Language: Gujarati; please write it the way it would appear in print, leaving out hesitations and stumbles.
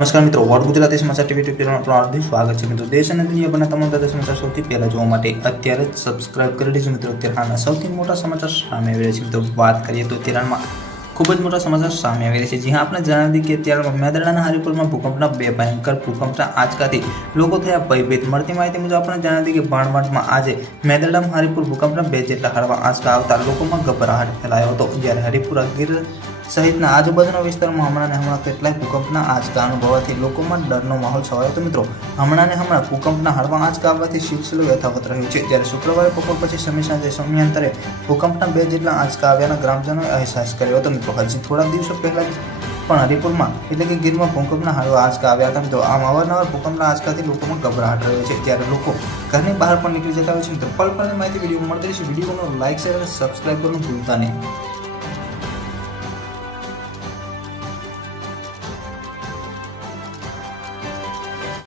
નમસ્કાર મિત્રો, વોટ ગુજરાતી સમાચાર ટીવી યુટ્યુબ ચેનલ પર હાર્દિક સ્વાગત છે મિત્રો। દેશ અને દુનિયાભરના તમામ તાજા સમાચાર સૌથી પહેલા જોવા માટે અત્યારે જ સબસ્ક્રાઇબ કરી લેજો મિત્રો। અત્યારે હાલના સૌથી મોટા સમાચાર સામે આવી રહ્યા છે મિત્રો। વાત કરીએ તો તેરાનમાં ખૂબ જ મોટા સમાચાર સામે આવી રહ્યા છે। જી હા, આપણે જણાવી દઈએ કે અત્યારે મેદરડાના હરિપુરમાં ભૂકંપના બે ભયંકર ભૂકંપના આંચકાથી લોકો થયા ભયભીત। મળતી માહિતી મુજબ આપણે જણાવી દઈએ કે ભાણવડમાં આજે મેદરડામાં હરિપુર ભૂકંપના બે જેટલા હળવા આંચકા આવતા લોકોમાં ગભરાટ ફેલાયો હતો। જ્યારે હરિપુર ગીર સહિતના આજુબાજુના વિસ્તારમાં હમણાં કેટલાક ભૂકંપના આંચકા અનુભવાથી લોકોમાં ડરનો માહોલ છવાયો હતો મિત્રો। હમણાં ભૂકંપના હળવા આંચકા આવવાથી સિલસિલો યથાવત રહ્યો છે। જ્યારે શુક્રવારે બપોર પછી સાંજે સમયાંતરે ભૂકંપના બે જેટલા આંચકા આવ્યાના ગ્રામજનોએ અહેસાસ કર્યો હતો મિત્રો। હજી થોડા દિવસો પહેલા પણ હરિપુરમાં એટલે કે ગીરમાં ભૂકંપના હળવા આંચકા આવ્યા હતા મિત્રો। આમ અવારનવાર ભૂકંપના આંચકાથી લોકોમાં ગભરાટ રહ્યો છે। જ્યારે લોકો ઘરની બહાર પણ નીકળી જતા હોય છે મિત્રો। પલ પલની માહિતી વિડીયો મળતી રહેશે। વિડીયોનો લાઇક શેર અને સબસ્ક્રાઇબ કરવાનું ભૂલતા નહીં।